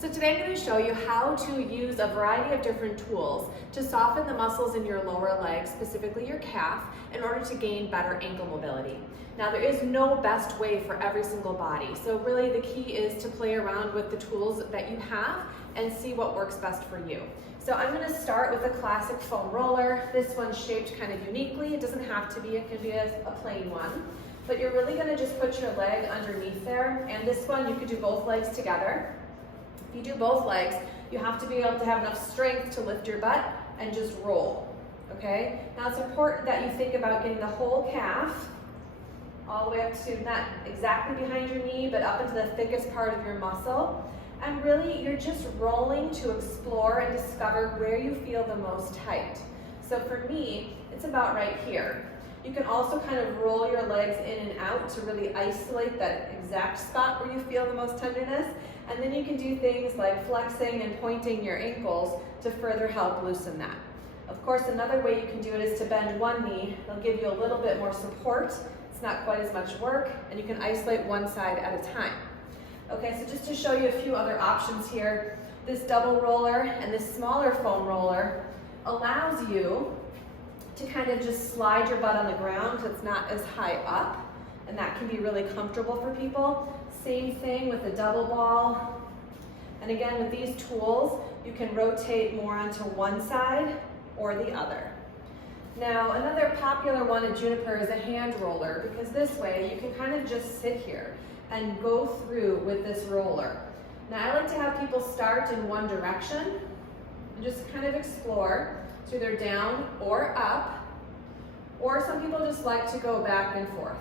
So today I'm going to show you how to use a variety of different tools to soften the muscles in your lower leg, specifically your calf, in order to gain better ankle mobility. Now there is no best way for every single body, so really the key is to play around with the tools that you have and see what works best for you. So I'm going to start with a classic foam roller. This one's shaped kind of uniquely. It doesn't have to be, it can be a plain one. But you're really going to just put your leg underneath there, and this one you could do both legs together. If you do both legs, you have to be able to have enough strength to lift your butt and just roll, okay? Now it's important that you think about getting the whole calf all the way up to not exactly behind your knee, but up into the thickest part of your muscle. And really, you're just rolling to explore and discover where you feel the most tight. So for me, it's about right here. You can also kind of roll your legs in and out to really isolate that exact spot where you feel the most tenderness. And then you can do things like flexing and pointing your ankles to further help loosen that. Of course, another way you can do it is to bend one knee. It'll give you a little bit more support. It's not quite as much work, and you can isolate one side at a time. Okay, so just to show you a few other options here, this double roller and this smaller foam roller allows you to kind of just slide your butt on the ground so it's not as high up, and that can be really comfortable for people. Same thing with the double ball. And again, with these tools, you can rotate more onto one side or the other. Now, another popular one at Juniper is a hand roller, because this way you can kind of just sit here and go through with this roller. Now, I like to have people start in one direction and just kind of explore. So either down or up, or some people just like to go back and forth.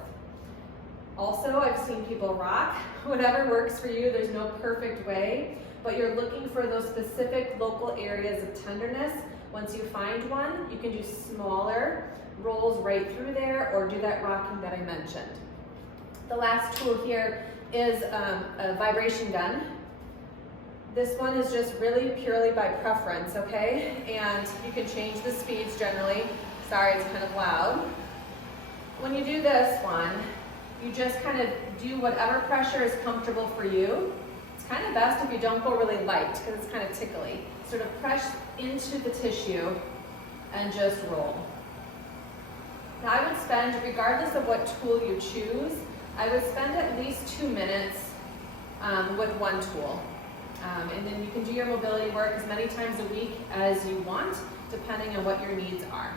Also, I've seen people rock. Whatever works for you, there's no perfect way, but you're looking for those specific local areas of tenderness. Once you find one, you can do smaller rolls right through there or do that rocking that I mentioned. The last tool here is a vibration gun. This one is just really purely by preference, okay? And you can change the speeds generally. Sorry, it's kind of loud. When you do this one, you just kind of do whatever pressure is comfortable for you. It's kind of best if you don't go really light because it's kind of tickly. Sort of press into the tissue and just roll. Now I would spend, regardless of what tool you choose, I would spend at least 2 minutes with one tool. And then you can do your mobility work as many times a week as you want, depending on what your needs are.